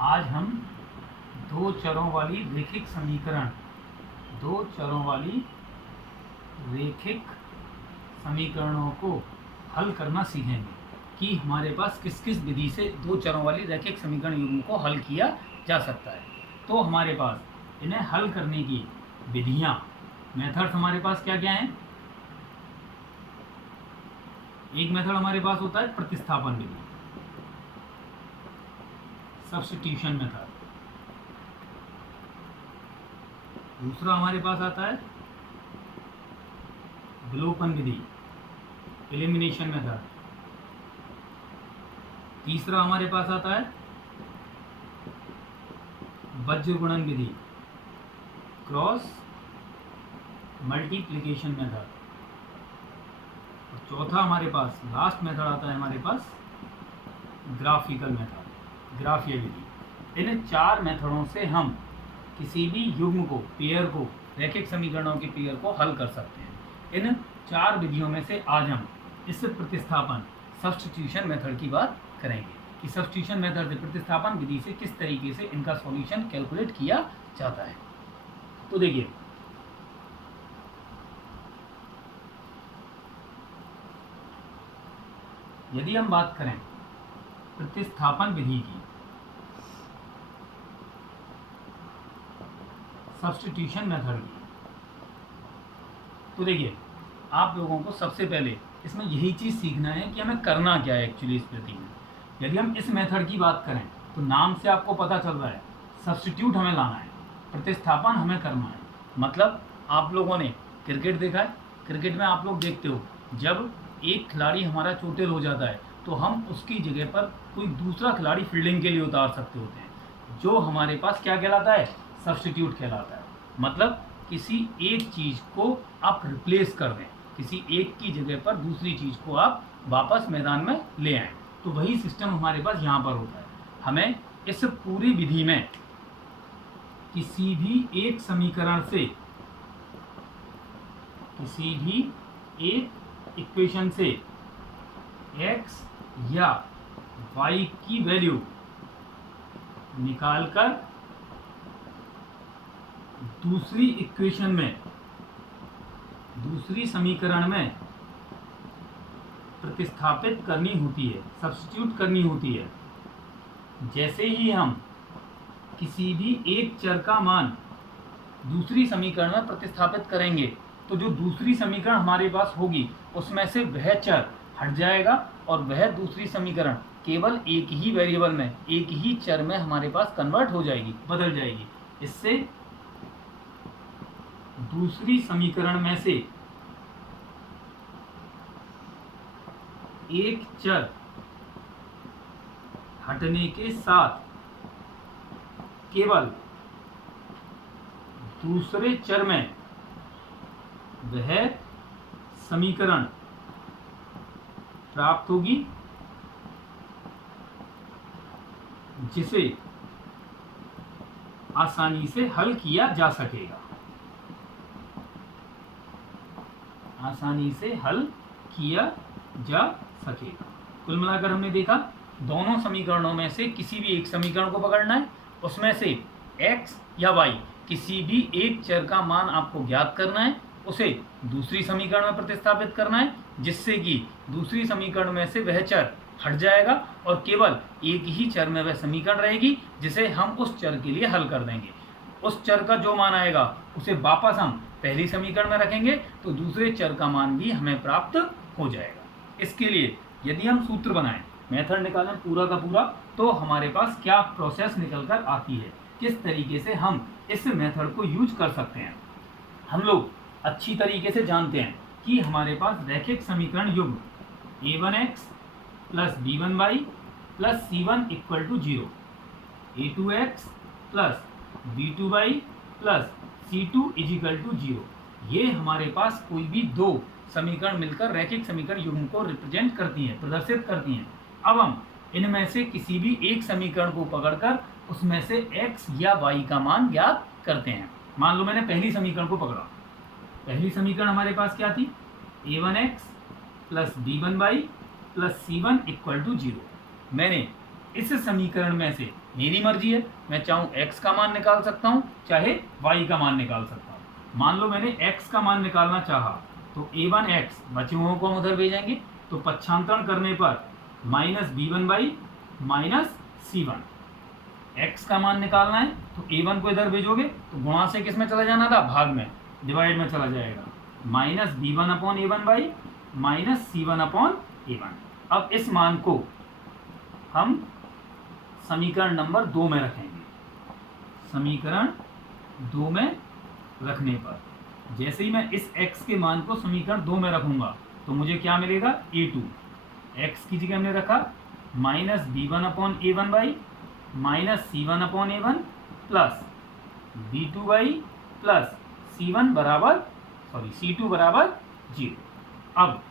आज हम दो चरों वाली रैखिक समीकरण दो चरों वाली रैखिक समीकरणों को हल करना सीखेंगे कि हमारे पास किस किस विधि से दो चरों वाली रैखिक समीकरण युग्म को हल किया जा सकता है। तो हमारे पास इन्हें हल करने की विधियां, मेथड्स हमारे पास क्या क्या हैं। एक मेथड हमारे पास होता है प्रतिस्थापन विधि, सब्स्टिट्यूशन मेथड। दूसरा हमारे पास आता है विलोपन विधि, एलिमिनेशन मेथड। तीसरा हमारे पास आता है वज्र गुणन विधि, क्रॉस मल्टीप्लिकेशन मेथड। और चौथा हमारे पास लास्ट मेथड आता है हमारे पास ग्राफिकल मेथड, ग्राफीय विधि। इन चार मेथडों से हम किसी भी युग्म को, पेयर को, रैखिक समीकरणों के पेयर को हल कर सकते हैं। इन चार विधियों में से आज हम इस प्रतिस्थापन सब्स्टिट्यूशन मेथड की बात करेंगे कि सब्स्टिट्यूशन मेथड से, प्रतिस्थापन विधि से किस तरीके से इनका सॉल्यूशन कैलकुलेट किया जाता है। तो देखिए, यदि हम बात करें प्रतिस्थापन विधि की, सब्स्टिट्यूशन मेथड की, तो देखिए आप लोगों को सबसे पहले इसमें यही चीज़ सीखना है कि हमें करना क्या है एक्चुअली इस विधि में। यदि हम इस मेथड की बात करें तो नाम से आपको पता चल रहा है, सब्स्टिट्यूट हमें लाना है, प्रतिस्थापन हमें करना है। मतलब आप लोगों ने क्रिकेट देखा है, क्रिकेट में आप लोग देखते हो जब एक खिलाड़ी हमारा चोटिल हो जाता है तो हम उसकी जगह पर कोई दूसरा खिलाड़ी फील्डिंग के लिए उतार सकते होते हैं, जो हमारे पास क्या कहलाता है, सब्स्टिट्यूट कहलाता है। मतलब किसी एक चीज़ को आप रिप्लेस कर दें, किसी एक की जगह पर दूसरी चीज़ को आप वापस मैदान में ले आएँ। तो वही सिस्टम हमारे पास यहाँ पर होता है। हमें इस पूरी विधि में किसी भी एक समीकरण से, किसी भी एक इक्वेशन से x या y की वैल्यू निकालकर दूसरी इक्वेशन में, दूसरी समीकरण में प्रतिस्थापित करनी होती है, सब्स्टिट्यूट करनी होती है। जैसे ही हम किसी भी एक चर का मान दूसरी समीकरण में प्रतिस्थापित करेंगे तो जो दूसरी समीकरण हमारे पास होगी उसमें से वह चर हट जाएगा और वह दूसरी समीकरण केवल एक ही वेरिएबल में, एक ही चर में हमारे पास कन्वर्ट हो जाएगी, बदल जाएगी। इससे दूसरी समीकरण में से एक चर हटने के साथ केवल दूसरे चर में वह समीकरण प्राप्त होगी जिसे आसानी से हल किया जा सकेगा, आसानी से हल किया जा सकेगा। कुल मिलाकर हमने देखा, दोनों समीकरणों में से किसी भी एक समीकरण को पकड़ना है, उसमें से x या y किसी भी एक चर का मान आपको ज्ञात करना है, उसे दूसरी समीकरण में प्रतिस्थापित करना है, जिससे कि दूसरी समीकरण में से वह चर हट जाएगा और केवल एक ही चर में वह समीकरण रहेगी जिसे हम उस चर के लिए हल कर देंगे। उस चर का जो मान आएगा उसे वापस हम पहली समीकरण में रखेंगे तो दूसरे चर का मान भी हमें प्राप्त हो जाएगा। इसके लिए यदि हम सूत्र बनाएं, मेथड निकालें पूरा का पूरा, तो हमारे पास क्या प्रोसेस निकल कर आती है, किस तरीके से हम इस मेथड को यूज कर सकते हैं। हम लोग अच्छी तरीके से जानते हैं कि हमारे पास रैखिक समीकरण युग्म a1x plus b1y plus c1 equal to 0, a2x plus b2y plus c2 equal to 0, ये हमारे पास कोई भी दो समीकरण मिलकर रैखिक समीकरण युग्म को रिप्रेजेंट करती हैं, प्रदर्शित करती हैं। अब हम इनमें से किसी भी एक समीकरण को पकड़कर उसमें से x या y का मान ज्ञात करते हैं। मान लो मैंने पहली समीकरण को पकड़ा, पहली समीकरण हमारे पास क्या थी, a1x plus b1y plus c1 equal to 0। मैंने इस समीकरण में से मेरी मर्जी है, मैं चाहूँ x का मान निकाल सकता हूँ, चाहे y का मान निकाल सकता हूँ। मान लो मैंने x का मान निकालना चाहा तो a1x बचे हुओं को हम उधर भेजेंगे, तो पक्षांतरण करने पर -b1/-c1। x का मान निकालना है तो a1 को इधर भेजोगे तो गुणा से किस में चला जाना था, भाग में, डिवाइड में चला जाएगा, -b1/a1/-c1/a1। अब इस मान को हम समीकरण नंबर 2 में रखेंगे। समीकरण 2 में रखने पर जैसे ही मैं इस x के मान को समीकरण 2 में रखूंगा तो मुझे क्या मिलेगा, a2 x की जगह हमने रखा -b1/a1/-c1/a1 प्लस b2/+c1 बराबर c2 बराबर 0। अब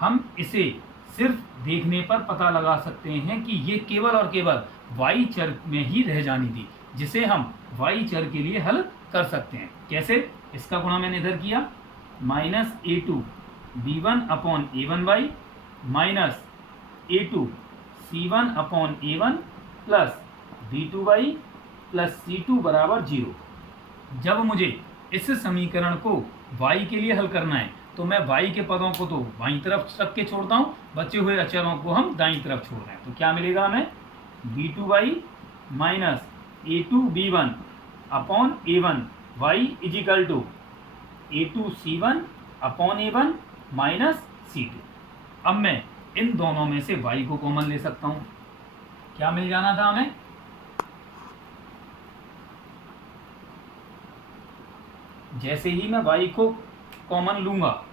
हम इसे सिर्फ देखने पर पता लगा सकते हैं कि ये केवल और केवल y चर में ही रह जानी थी, जिसे हम y चर के लिए हल कर सकते हैं। कैसे, इसका गुणा मैंने इधर किया, -a2 b1/a1/, -a2 c1/a1 plus b2/+c2 बराबर 0। जब मुझे इस समीकरण को y के लिए हल करना है तो मैं y के पदों को तो बाईं तरफ रख के छोड़ता हूँ, बचे हुए अचरों को हम दाईं तरफ छोड़ रहे हैं। तो क्या मिलेगा हमें, b2/-a2b1/a1 y is equal to a2c1/a1 -c2। अब मैं इन दोनों में से y को कॉमन ले सकता हूँ। क्या मिल जाना था हमें, जैसे ही मैं y को कॉमन लूंगा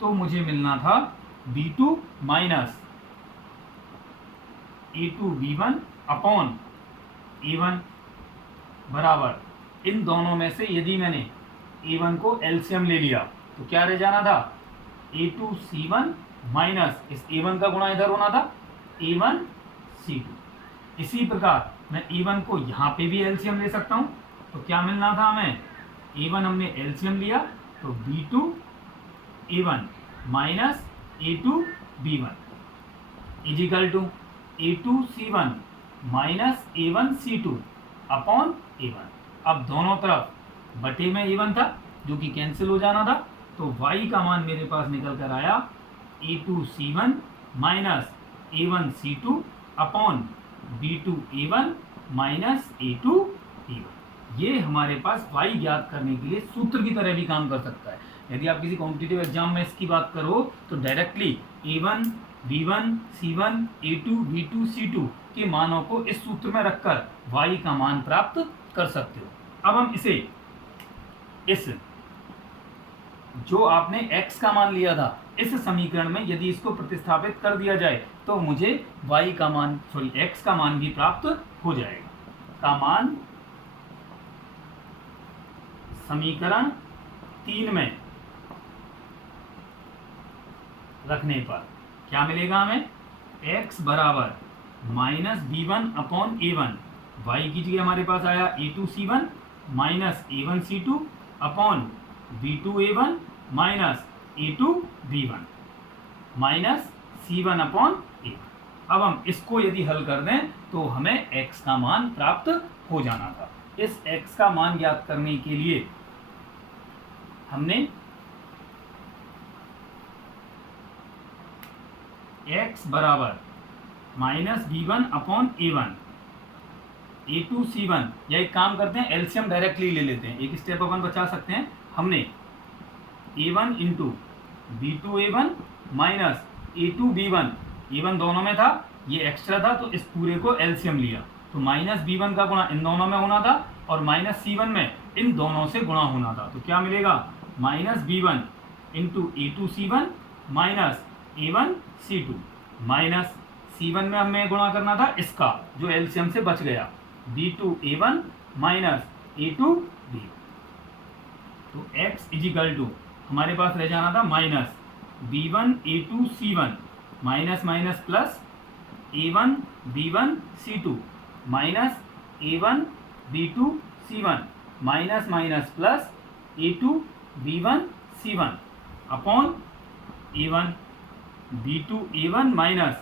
तो मुझे मिलना था b2-a2b1/a1 बराबर, इन दोनों में से यदि मैंने a1 को एलसीएम ले लिया तो क्या रह जाना था, a2c1 माइनस इस a1 का गुणा इधर होना था a1c2। इसी प्रकार मैं a1 को यहाँ पे भी एलसीएम ले सकता हूँ, तो क्या मिलना था हमें, a1 हमने एलसीएम लिया तो b2a1 minus a2b1 equal to a2c1 minus a1c2 upon a1। अब दोनों तरफ बटे में a1 था जो कि कैंसिल हो जाना था, तो y का मान मेरे पास निकल कर आया a2c1 minus a1c2 upon b2a1 minus a2b1। ये हमारे पास y ज्ञात करने के लिए सूत्र की तरह भी काम कर सकता है। यदि आप किसी कॉम्पिटिटिव एग्जाम में इसकी बात करो तो directly a1 b1 c1 a2 b2 c2 के मानों को इस सूत्र में रखकर y का मान प्राप्त कर सकते हो। अब हम इसे इस जो आपने x का मान लिया था इस समीकरण में यदि इसको प्रतिस्थापित कर दिया जाए तो मुझे y का मान x का मान भी प्राप्त हो जाएगा। का मान समीकरण 3 में रखने पर क्या मिलेगा हमें, x बराबर -b1/a1 y की जगह हमारे पास आया a2c1 minus a1c2 upon b2a1 minus a2b1 minus c1/a1। अब हम इसको यदि हल कर दें तो हमें x का मान प्राप्त हो जाना था। इस x का मान ज्ञात करने के लिए हमने x बराबर -b1/a1 a2c1, या एक काम करते हैं एलसीएम डायरेक्टली ले लेते हैं, एक स्टेप अपन बचा सकते हैं। हमने a1 into b2a1 minus a2b1, a1 दोनों में था, ये एक्स्ट्रा था तो इस पूरे को एलसीएम लिया, तो माइनस b1 का गुणा इन दोनों में होना था और माइनस c1 में इन दोनों से गुणा होना था। तो क्या मिलेगा, minus b1 into a2c1 minus a1c2 minus c1 में हमें गुणा करना था इसका जो एलसीएम से बच गया b2a1 माइनस a2b। तो x इजिकल टू हमारे पास रह जाना था minus b1 a2 c1 minus minus plus a1 b1 c2 minus a1 b2 c1 minus minus plus a2 b1 c1 upon a1 b2 a1 minus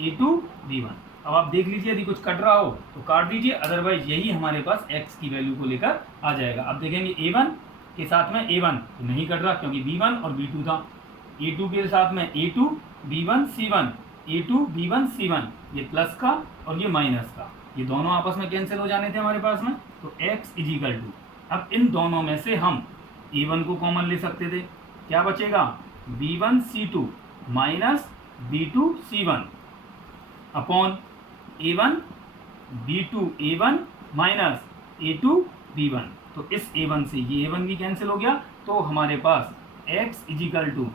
a2 b1। अब आप देख लीजिए, यदि कुछ कट रहा हो तो काट दीजिए, अदरवाइज यही हमारे पास x की वैल्यू को लेकर आ जाएगा। अब देखेंगे a1 के साथ में a1 तो नहीं कट रहा क्योंकि b1 और b2 था, a2 के साथ में a2 b1 c1, a2 b1 c1, ये प्लस का और ये माइनस का, ये दोनों आपस में कैंसिल हो जाने थे हमारे पास में, तो x इजिकल टू, अब इन दोनों में से हम a1 को कॉमन ले सकते थे, क्या बचेगा b1 c2 minus b2 c1 upon a1 b2 a1 minus a2 b1, तो इस a1 से ये a1 भी कैंसिल हो गया, तो हमारे पास x equal to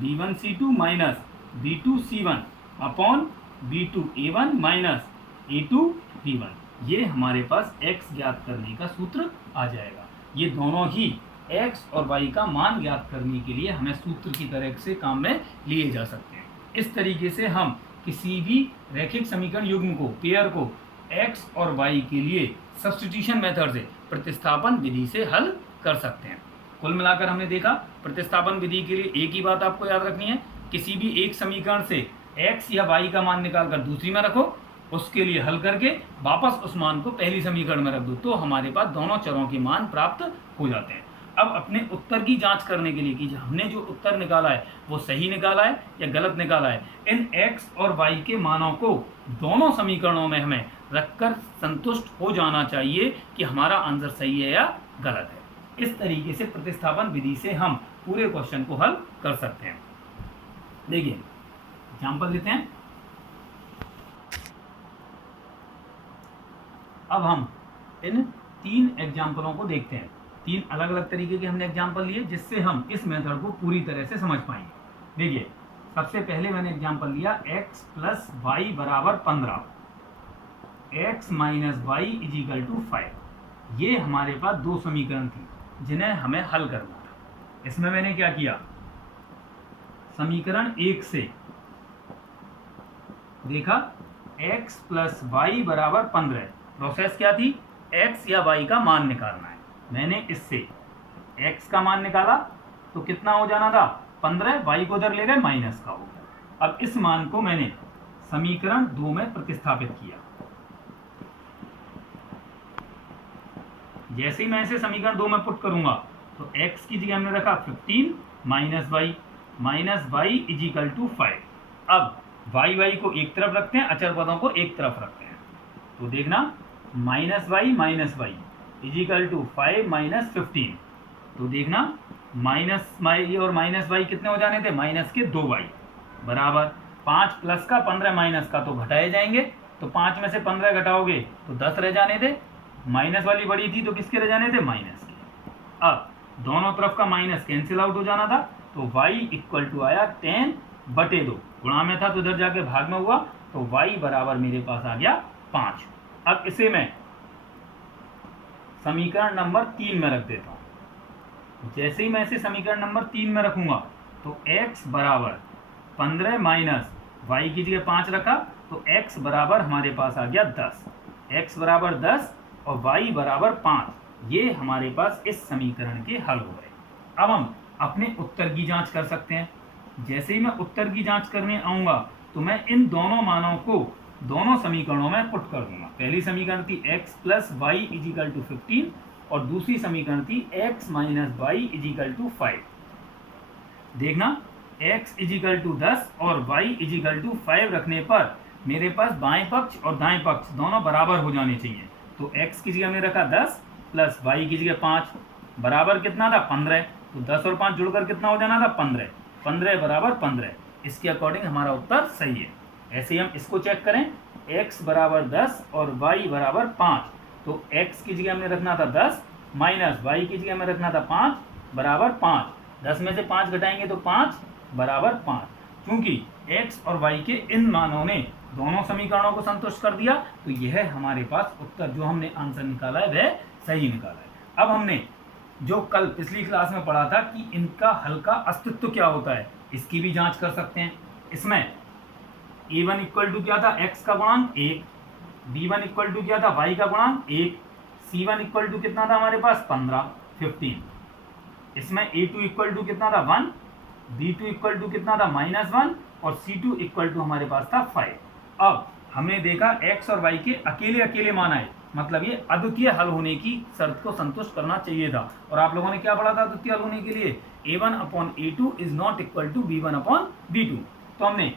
b1 c2 minus b2 c1 upon b2 a1 minus a2 b1, ये हमारे पास x ज्ञात करने का सूत्र आ जाएगा। ये दोनों ही x और y का मान ज्ञात करने के लिए हमें सूत्र की तरह से काम में लिए जा सकते हैं। इस तरीके से हम किसी भी रैखिक समीकरण युग्म को, पेयर को x और y के लिए सब्स्टिट्यूशन मेथड से, प्रतिस्थापन विधि से हल कर सकते हैं। कुल मिलाकर हमने देखा प्रतिस्थापन विधि के लिए एक ही बात आपको याद रखनी है, किसी भी एक समीकरण से x या y का मान निकालकर दूसरी में रखो, उसके लिए हल करके वापस उस मान को पहली समीकरण में रख दो, तो हमारे पास दोनों चरों के मान प्राप्त हो जाते हैं। अब अपने उत्तर की जांच करने के लिए कि हमने जो उत्तर निकाला है वो सही निकाला है या गलत निकाला है, इन x और y के मानों को दोनों समीकरणों में हमें रखकर संतुष्ट हो जाना चाहिए कि हमारा आंसर सही है या गलत है। इस तरीके से प्रतिस्थापन विधि से हम पूरे क्वेश्चन को हल कर सकते हैं। देखिए एग्जाम्पल लेते हैं। अब हम इन 3 एग्जाम्पलों को देखते हैं। 3 अलग अलग तरीके के हमने एग्जाम्पल लिए जिससे हम इस मेथड को पूरी तरह से समझ पाएंगे। देखिए सबसे पहले मैंने एग्जाम्पल लिया x प्लस वाई बराबर 15, x minus y equal to 5। ये हमारे पास 2 समीकरण थी जिन्हें हमें हल करना था। इसमें मैंने क्या किया, समीकरण 1 से देखा x प्लस वाई बराबर 15, प्रोसेस क्या थी, x या y का मान निकालना है। मैंने इससे x का मान निकाला तो कितना हो जाना था 15, y को उधर ले गए माइनस का हो गया। अब इस मान को मैंने समीकरण 2 में प्रतिस्थापित किया। जैसे ही मैं इसे समीकरण 2 में पुट करूंगा तो x की जगह हमने रखा 15 माइनस वाई इजिकल टू 5। अब y को एक तरफ रखते हैं, अचर पदों को एक तरफ रखते हैं, तो देखना minus y equal to 5 minus 15, तो देखना माइनस वाई और माइनस वाई कितने हो जाने थे, माइनस के 2y बराबर 5 प्लस का 15 माइनस का तो घटाए जाएंगे, तो 5 में से 15 घटाओगे तो 10 रह जाने थे, माइनस वाली बड़ी थी तो किसके रह जाने थे, माइनस के। अब दोनों तरफ का माइनस कैंसिल आउट हो जाना था, तो y इक्वल टू आया 10/2, गुणा में था तो इधर जाके भाग में हुआ, तो y बराबर मेरे पास आ गया 5। अब इसे मैं समीकरण नंबर 3 में रख देता हूं। जैसे ही मैं इसे समीकरण नंबर 3 में रखूंगा तो x बराबर 15 माइनस वाई की जगह 5 रखा तो x बराबर हमारे पास आ गया 10, x बराबर 10 और y बराबर 5। ये हमारे पास इस समीकरण के हल हो गए। अब हम अपने उत्तर की जांच कर सकते हैं। जैसे ही मैं उत्तर की जांच करने आऊंगा तो मैं इन दोनों मानों को दोनों समीकरणों में पुट कर दूंगा। पहली समीकरण थी x plus y equal to 15 और दूसरी समीकरण थी x minus y equal to 5। देखना x इजिकल टू 10 और y इजिकल टू 5 रखने पर मेरे पास बाएं पक्ष और दाएं पक्ष दोनों बराबर हो जाने चाहिए। तो x की जगह हमने रखा 10 प्लस y की जगह 5 बराबर कितना था 15, तो 10 और 5 जुड़कर कितना हो जाना था 15, 15 बराबर 15। इसके अकॉर्डिंग हमारा उत्तर सही है। ऐसे ही हम इसको चेक करें, x बराबर 10 और y बराबर 5, तो x की जगह हमने रखना था 10 माइनस y की जगह हमें रखना था 5 बराबर 5। 10 में से 5 घटाएंगे तो 5 बराबर 5। क्योंकि x और y के इन मानों ने दोनों समीकरणों को संतुष्ट कर दिया, तो यह हमारे पास उत्तर जो हमने आंसर निकाला है वह सही निकाला है। अब हमने जो कल पिछली क्लास में पढ़ा था कि इनका हल का अस्तित्व क्या होता है, इसकी भी जांच कर सकते हैं। इसमें a1 इक्वल टू क्या था, x का गुणांक 1, b1 इक्वल टू क्या था, y का गुणांक 1, c1 इक्वल टू कितना था हमारे पास 15। इसमें a2 इक्वल टू कितना था 1, b2 इक्वल टू कितना था -1 और c2 इक्वल टू हमारे पास था 5। अब हमने देखा x और y के अकेले अकेले मान आए, मतलब ये अद्वितीय हल होने की शर्त को संतुष्ट करना चाहिए था। और आप लोगों ने क्या पढ़ा था अद्वितीय हल होने के लिए? a1/a2 is not equal to b1/b2। तो हमने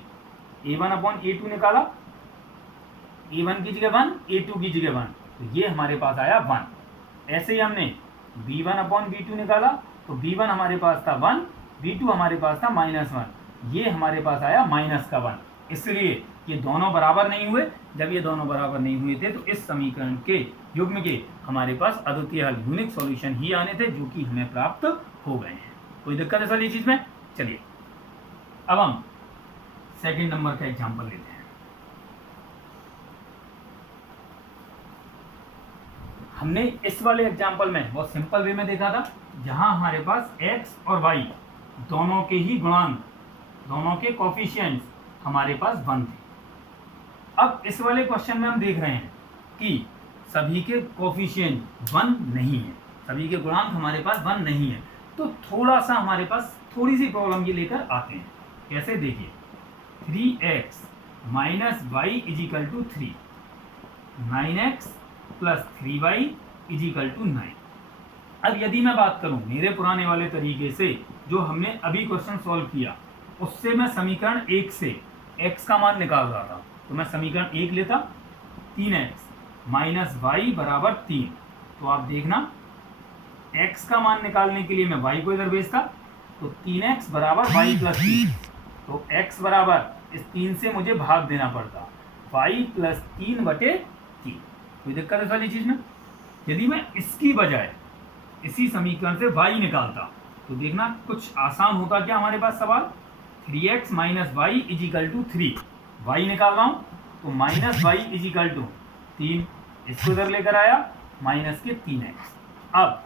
a1/a2 निकाला, a1 की जगह 1, a2 की जगह 1, तो ये हमारे पास आया 1। ऐसे ही हमने b1/b2 निकाला, तो b1 हमारे पास था 1, b2 हमारे पास था -1, ये हमारे पास आया -1। इसलिए ये दोनों बराबर नहीं हुए। जब ये दोनों बराबर नहीं हुए थे तो इस समीकरण के युग्म के हमारे पास अद्वितीय हल यूनिक सॉल्यूशन ही आने थे, जो कि हमें प्राप्त हो गए हैं। कोई दिक्कत है सर ये चीज में? चलिए अब हम सेकंड नंबर का एग्जांपल लेते हैं। हमने इस वाले एग्जांपल में बहुत सिंपल वे में देखा था, जहां हमारे पास x और y दोनों के ही गुणांक, दोनों के कोफिशिएंट्स हमारे पास 1 थे। अब इस वाले क्वेश्चन में हम देख रहे हैं कि सभी के कोफिशिएंट 1 नहीं है, सभी के गुणांक हमारे पास 1 नहीं है। तो थोड़ा सा हमारे पास थोड़ी सी प्रॉब्लम ये लेकर आते हैं। कैसे? देखिए, 3x minus y equal to 3, 9x plus 3y equal to 9। अब यदि मैं बात करूं मेरे पुराने वाले तरीके से जो हमने अभी क्वेश्चन सॉल्व किया, उससे मैं समीकरण 1 से x का मान निकाल रहा था। तो मैं समीकरण 1 लेता, 3x माइनस वाई बराबर 3। तो आप देखना, x का मान निकालने के लिए मैं y को इधर भेजता, तो 3x बराबर y प्लस 3। तो x बराबर इस 3 से मुझे भाग देना पड़ता, y प्लस 3/3। कोई दिक्कत है वाली चीज में? यदि मैं इसकी बजाय इसी समीकरण से y निकालता तो देखना कुछ आसान होता। क्या हमारे पास सवाल? 3x minus y equal to 3, y निकाल रहा हूँ तो माइनस वाई इजिकल टू 3, इसको इधर लेकर आया माइनस के 3x। अब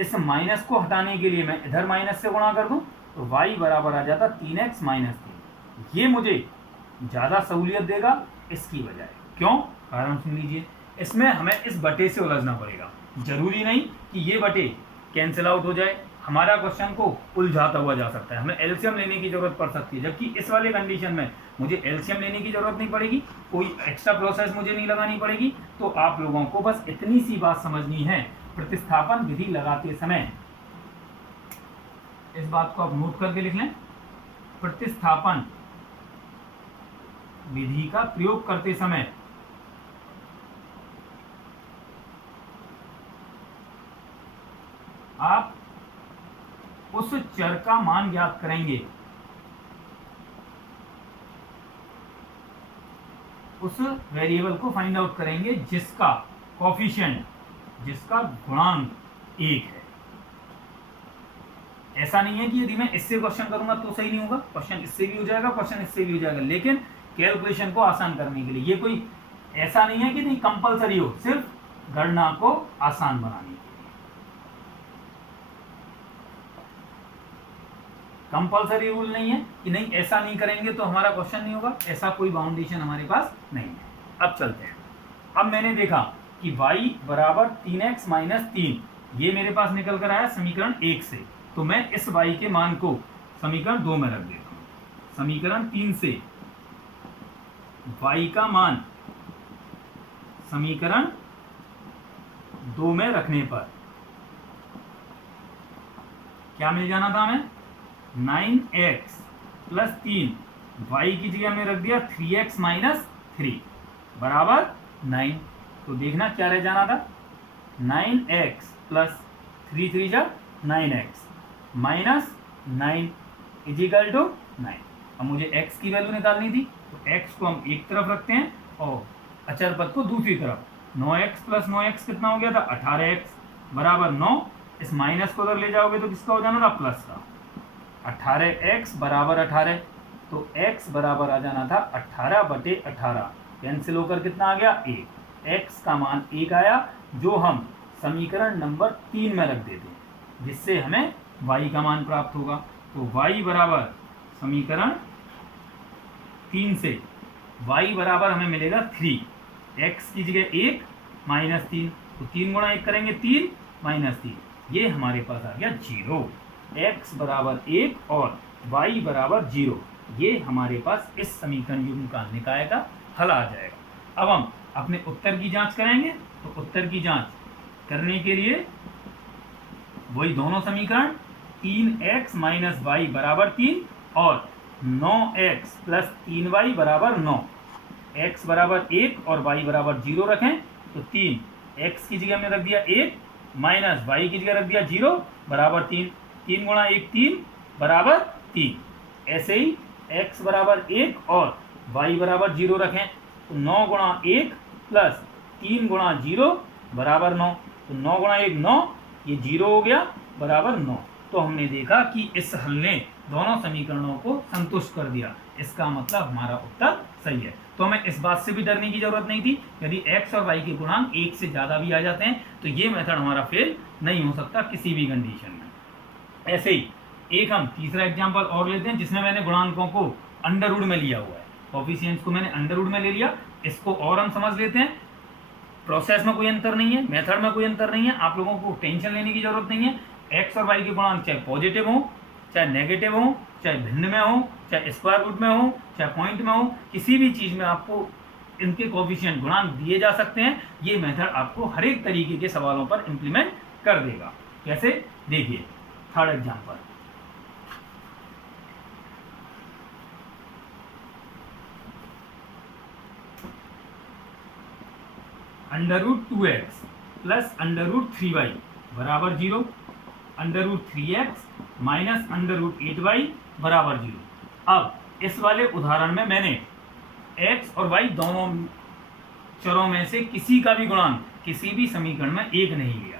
इस माइनस को हटाने के लिए मैं इधर माइनस से गुणा कर दूं तो y बराबर आ जाता 3x माइनस 3। ये मुझे ज़्यादा सहूलियत देगा इसकी बजाय। क्यों? कारण सुन लीजिए, इसमें हमें इस बटे से उलझना पड़ेगा। जरूरी नहीं कि ये बटे कैंसिल आउट हो जाए, हमारा क्वेश्चन को उलझाता हुआ जा सकता है, हमें एलसीएम लेने की जरूरत पड़ सकती है। जबकि इस वाले कंडीशन में मुझे एलसीएम लेने की जरूरत नहीं पड़ेगी, कोई एक्स्ट्रा प्रोसेस मुझे नहीं लगानी पड़ेगी। तो आप लोगों को बस इतनी सी बात समझनी है, प्रतिस्थापन विधि लगाते समय इस बात को आप नोट करके लिख लें। प्रतिस्थापन विधि का प्रयोग करते समय आप उस चर का मान ज्ञात करेंगे, उस वेरिएबल को फाइंड आउट करेंगे जिसका कोफिशिएंट, जिसका गुणांक 1 है। ऐसा नहीं है कि यदि मैं इससे क्वेश्चन करूंगा तो सही नहीं होगा, क्वेश्चन इससे भी हो जाएगा, क्वेश्चन इससे भी हो जाएगा, लेकिन कैलकुलेशन को आसान करने के लिए। ये कोई ऐसा नहीं है कि नहीं कंपलसरी हो, सिर्फ गणना को आसान बनाने के लिए। कंपलसरी रूल नहीं है कि नहीं ऐसा नहीं करेंगे तो हमारा क्वेश्चन नहीं होगा, ऐसा कोई बाउंडेशन हमारे पास नहीं है। अब चलते हैं। अब मैंने देखा कि y बराबर 3x माइनस 3, ये मेरे पास निकल कर आया समीकरण 1 से। तो मैं इस y के मान को समीकरण 2 में रख देता हूँ। समीकरण 3 से y का मान समीकरण 2 में रखने पर क्या मिल जाना था हमें? 9x प्लस 3, y की जगह में रख दिया 3x माइनस 3 बराबर 9। तो देखना क्या रह जाना था? 9x प्लस 3 3 जा 9x माइनस 9 इजिकल टू 9। अब मुझे x की वैल्यू निकालनी थी, तो x को हम एक तरफ रखते हैं और अचर पद को दूसरी तरफ। 9x प्लस 9x कितना हो गया था? 18x बराबर 9। इस माइनस को उधर ले जाओगे तो किसका हो जाना था? प्लस का। 18x बराबर 18, तो x बराबर आ जाना था 18/18। कैंसिल होकर कितना आ गया? 1। x का मान 1 आया, जो हम समीकरण नंबर 3 में रख देते हैं, जिससे हमें y का मान प्राप्त होगा। तो y बराबर समीकरण 3 से y बराबर हमें मिलेगा 3, x की जगह 1 माइनस 3, तो 3 गुणा 1 करेंगे 3 माइनस 3, ये हमारे पास आ गया 0। x बराबर 1 और y बराबर 0, ये हमारे पास इस समीकरण युग्म का निकाय का हल आ जाएगा। अब हम अपने उत्तर की जांच करेंगे। तो उत्तर की जांच करने के लिए वही दोनों समीकरण 3x माइनस वाई बराबर 3 और 9x प्लस 3y बराबर 9, x बराबर 1 और y बराबर 0 रखें। तो 3x की जगह हमने रख दिया 1 माइनस y की जगह रख दिया 0 बराबर 3, 3 गुणा 1 3 बराबर 3। ऐसे ही x बराबर 1 और y बराबर 0 रखें। तो 9 गुणा 1 प्लस 3 गुणा 0 बराबर 9। तो 9 गुणा 1 9, ये 0 हो गया बराबर 9। तो हमने देखा कि इस हल ने दोनों समीकरणों को संतुष्ट कर दिया, इसका मतलब हमारा उत्तर सही है। तो हमें इस बात से भी डरने की जरूरत नहीं थी, यदि x और y के गुणांक 1 से ज़्यादा भी आ जाते हैं तो ये मेथड हमारा फेल नहीं हो सकता किसी भी कंडीशन में। ऐसे ही एक हम तीसरा एग्जाम्पल और लेते हैं जिसमें मैंने गुणांकों को अंडर रूट में लिया हुआ है, कोफिशिएंट्स को मैंने अंडर रूट में ले लिया। इसको और हम समझ लेते हैं। प्रोसेस में कोई अंतर नहीं है, मेथड में कोई अंतर नहीं है, आप लोगों को टेंशन लेने की जरूरत नहीं है। एक्स और वाई के गुणांक चाहे पॉजिटिव हो चाहे नेगेटिव हो, चाहे भिन्न में हो, चाहे स्क्वायर रूट में हो, चाहे पॉइंट में हो, किसी भी चीज़ में आपको इनके कोफिशिएंट गुणांक दिए जा सकते हैं। ये मेथड आपको हर एक तरीके के सवालों पर इम्प्लीमेंट कर देगा। कैसे, देखिए third example. Under root 2x plus under root 3y बराबर 0, under root 3x minus under root 8y बराबर 0। अब इस वाले उदाहरण में मैंने x और y दोनों चरों में से किसी का भी गुणांक किसी भी समीकरण में एक नहीं लिया।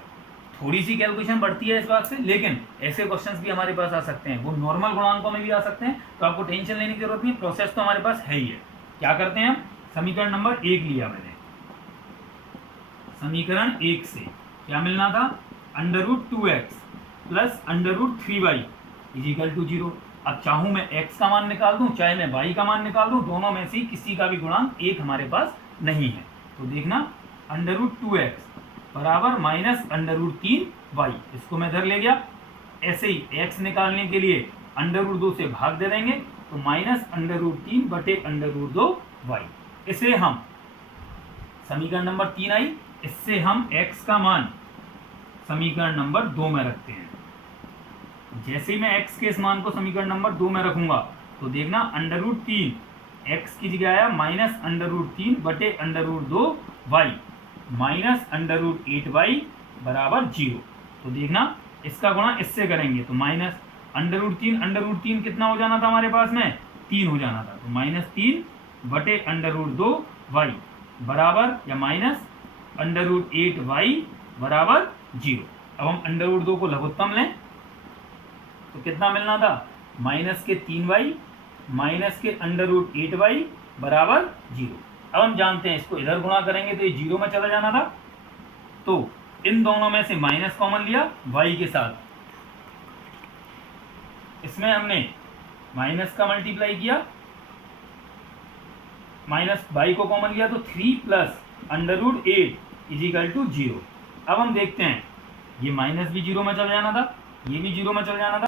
थोड़ी सी कैलकुलेशन बढ़ती है इस बात से, लेकिन ऐसे क्वेश्चंस भी हमारे पास आ सकते हैं, वो नॉर्मल गुणांकों में भी आ सकते हैं, तो आपको टेंशन लेने की जरूरत नहीं। प्रोसेस तो हमारे पास है ही है। क्या करते हैं, हम समीकरण नंबर 1 लिया मैंने। समीकरण 1 से क्या मिलना था, under root 2x plus under root 3y is equal to 0। अब चाहूँ मैं x का मान निकाल दूं, चाहे मैं y का मान निकाल दूं, दोनों में से किसी का भी गुणांक एक हमारे पास नहीं है। तो देखना, अंडर रूट 2x बराबर माइनस अंडर रूट 3y, इसको मैं इधर ले गया। ऐसे ही x निकालने के लिए अंडर रूट 2 से भाग दे देंगे, तो माइनस अंडर रूट 3 बटे अंडर रूट 2y। इसे हम समीकरण नंबर 3 आई, इससे हम x का मान समीकरण नंबर 2 में रखते हैं। जैसे ही मैं x के इस मान को समीकरण नंबर 2 में रखूंगा तो देखना, अंडर रूट 3 x की जगह आया माइनस अंडर रूट 3 बटे under root 2y minus under root 8y बराबर 0। तो देखना, इसका गुणा इससे करेंगे तो माइनस अंडर रूट 3 कितना हो जाना था हमारे पास में, 3 हो जाना था। तो माइनस 3 बटे अंडर रूट 2y बराबर या माइनस अंडर रूट 8y बराबर 0। अब हम अंडर रूट 2 को लघुत्तम लें तो कितना मिलना था, माइनस के 3y माइनस के अंडर रूट 8y बराबर 0। अब हम जानते हैं इसको इधर गुणा करेंगे तो ये 0 में चला जाना था। तो इन दोनों में से माइनस कॉमन लिया y के साथ, इसमें हमने माइनस का मल्टीप्लाई किया, माइनस y को कॉमन लिया तो 3 plus under root 8 is equal to 0। अब हम देखते हैं, ये माइनस भी 0 में चल जाना था, ये भी 0 में चल जाना था।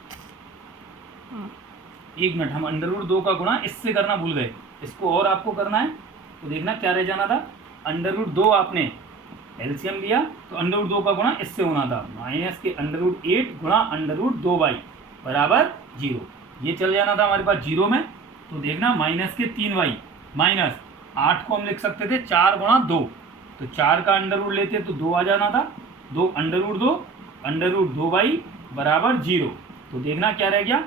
एक मिनट, हम अंडर रूट 2 का गुणा इससे करना भूल गए, इसको और आपको करना है। तो देखना क्या रह जाना था, अंडर रूट 2 आपने एलसीएम लिया तो अंडर रूट 2 का गुणा इससे होना था, माइनस के अंडर रूट 8 गुणा अंडर रूट 2y बराबर 0। ये चल जाना था हमारे पास 0 में। तो देखना, माइनस के 3y माइनस 8 को हम लिख सकते थे 4 गुणा 2, तो 4 का अंडर रूट लेते तो 2 आ जाना था, 2 अंडर रूट 2y बराबर 0। तो देखना क्या रह गया,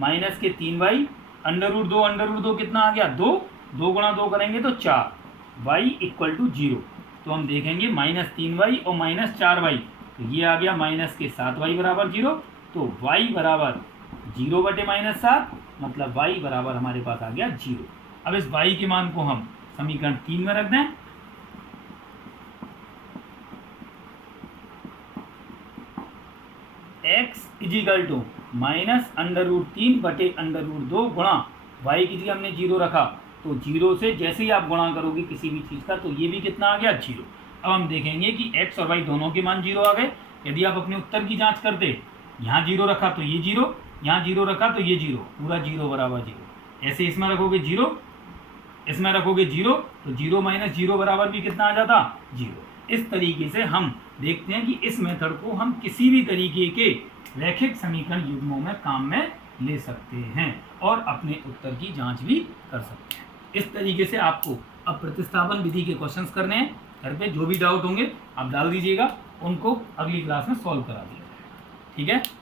माइनस के 3y अंडर रूट 2 कितना आ गया, 2 गुणा 2 करेंगे तो 4, y इक्वल टू 0। तो हम देखेंगे माइनस 3y और माइनस 4y, तो ये आ गया माइनस के 7y बराबर 0। तो y बराबर 0 बटे माइनस 7, मतलब y बराबर हमारे पास आ गया 0। अब इस y के मान को हम समीकरण 3 में रख दें। x is equal to minus under root 3 बटे अंडर रूट 2 गुणा y की जगह हमने 0 रखा, तो 0 से जैसे ही आप गुणा करोगे किसी भी चीज़ का तो ये भी कितना आ गया, 0। अब हम देखेंगे कि x और y दोनों के मान 0 आ गए। यदि आप अपने उत्तर की जांच करते, यहाँ 0 रखा तो ये 0, यहाँ 0 रखा तो ये 0, पूरा 0 बराबर 0। ऐसे इसमें रखोगे 0 इसमें रखोगे 0 तो 0 माइनस 0 बराबर भी कितना आ जाता 0। इस तरीके से हम देखते हैं कि इस मेथड को हम किसी भी तरीके के रैखिक समीकरण युग्मों में काम में ले सकते हैं और अपने उत्तर की जांच भी कर सकते हैं। इस तरीके से आपको अब प्रतिस्थापन विधि के क्वेश्चंस करने हैं। घर पे जो भी डाउट होंगे आप डाल दीजिएगा, उनको अगली क्लास में सॉल्व करा दिया जाएगा। ठीक है।